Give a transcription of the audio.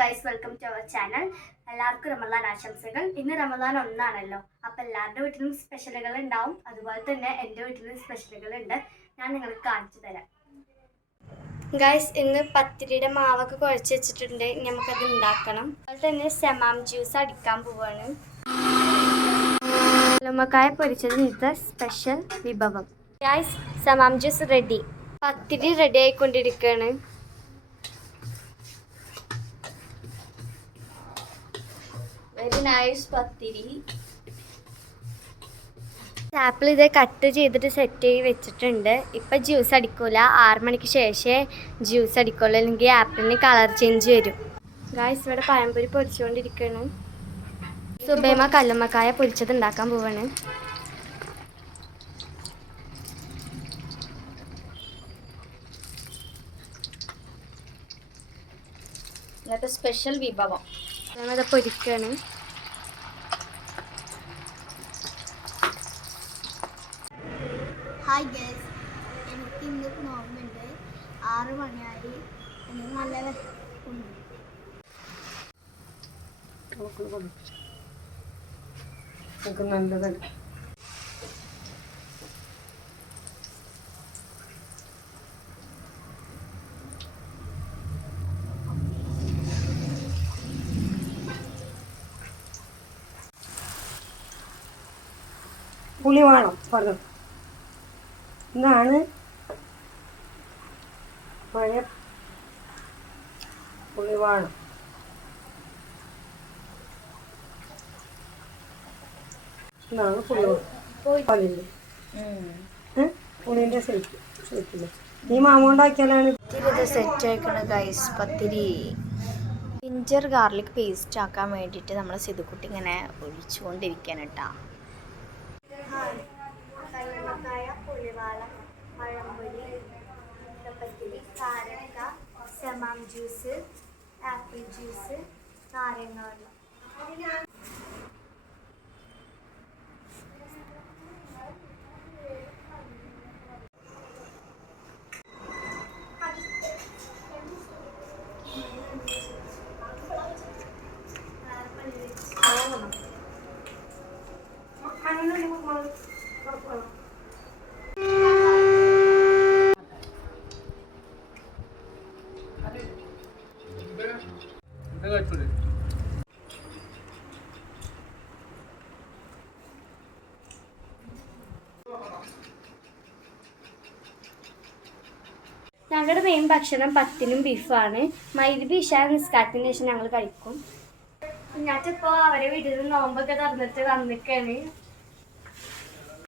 Guys, welcome to our channel. എല്ലാവർക്കും റമദാൻ ആശംസകൾ. ഇന്ന് റമദാൻ ഒന്നാണല്ലോ, അപ്പോൾ എല്ലാവരുടെ വീട്ടിലും സ്പെഷ്യലുകൾ ഉണ്ടാവും. അതുപോലെ തന്നെ എൻ്റെ വീട്ടിലും സ്പെഷ്യലുകൾ ഉണ്ട്. ഞാൻ നിങ്ങൾക്ക് കാണിച്ചു തരാം. ഗൈസ്, ഇന്ന് പത്തിരിയുടെ മാവൊക്കെ കുഴച്ച് വെച്ചിട്ടുണ്ട്. നമുക്കത് ഉണ്ടാക്കണം. അതുപോലെ തന്നെ സെമാം ജ്യൂസ് അടിക്കാൻ പോവാണ്. കല്ലുമ്മക്കായ പൊരിച്ചത് ഇന്നത്തെ സ്പെഷ്യൽ വിഭവം. ഗൈസ്, സെമാം ജ്യൂസ് റെഡി. പത്തിരി റെഡി ആയിക്കൊണ്ടിരിക്കുകയാണ്. Very nice pathiri. ആപ്പിൾ ഇത് കട്ട് ചെയ്തിട്ട് സെറ്റ് ചെയ്ത് വെച്ചിട്ടുണ്ട്. ഇപ്പം ജ്യൂസ് അടിക്കൂല, 6 മണിക്ക് ശേഷമേ ജ്യൂസ് അടിക്കുള്ളൂ, അല്ലെങ്കിൽ ആപ്പിളിന് കളർ ചേഞ്ച് വരും. ഗായ്സ്, ഇവിടെ പഴംപൊരി പൊരിച്ചുകൊണ്ടിരിക്കുകയാണ്. സുബൈമ കല്ലുമ്മക്കായ പൊരിച്ചത് ഉണ്ടാക്കാൻ പോവാണ്. ഇന്നത്തെ സ്പെഷ്യൽ വിഭവം അത് പൊരിക്കുകയാണ്. ഹായ് ഗൈസ്, എനിക്ക് ഇന്ന് നോമ്പുണ്ട്. 6 മണിയായി. നല്ല നല്ലതല്ല. പുളി വേണം പറഞ്ഞു. ഇന്നാണ് മഴ. പുളി വേണം. ഇന്നാണ് പുളി പാലിൻ്റെ പുളിൻ്റെ സെറ്റില്ല. ഈ മാമ ഉണ്ടാക്കിയാലാണ് ഇത് സെറ്റ് ആയിക്കണ ഗൈസ്. പത്തിരി ജിഞ്ചർ ഗാർലിക് പേസ്റ്റ് ആക്കാൻ വേണ്ടിയിട്ട് നമ്മൾ സിതുക്കുട്ടി ഇങ്ങനെ ഒഴിച്ചുകൊണ്ടിരിക്കാൻ കേട്ടാ. കല്ലുമ്മക്കായ, പുളിവാളം, പഴംപൊരി, പത്തിരി, കാരക്ക, സെമാം ജ്യൂസ്, ആപ്പിൾ ജ്യൂസ്, നാരങ്ങ വെള്ളം. ഞങ്ങളുടെ മെയിൻ ഭക്ഷണം പത്തിനും ബീഫാണ്. മൈദ ഇശാ നിസ്കാരത്തിന് ശേഷം ഞങ്ങൾ കഴിക്കും. ഞാനിപ്പോൾ അവരെ വീട്ടിൽ നിന്ന് നോമ്പൊക്കെ തുറന്നിട്ട് വന്നിക്കാണ്.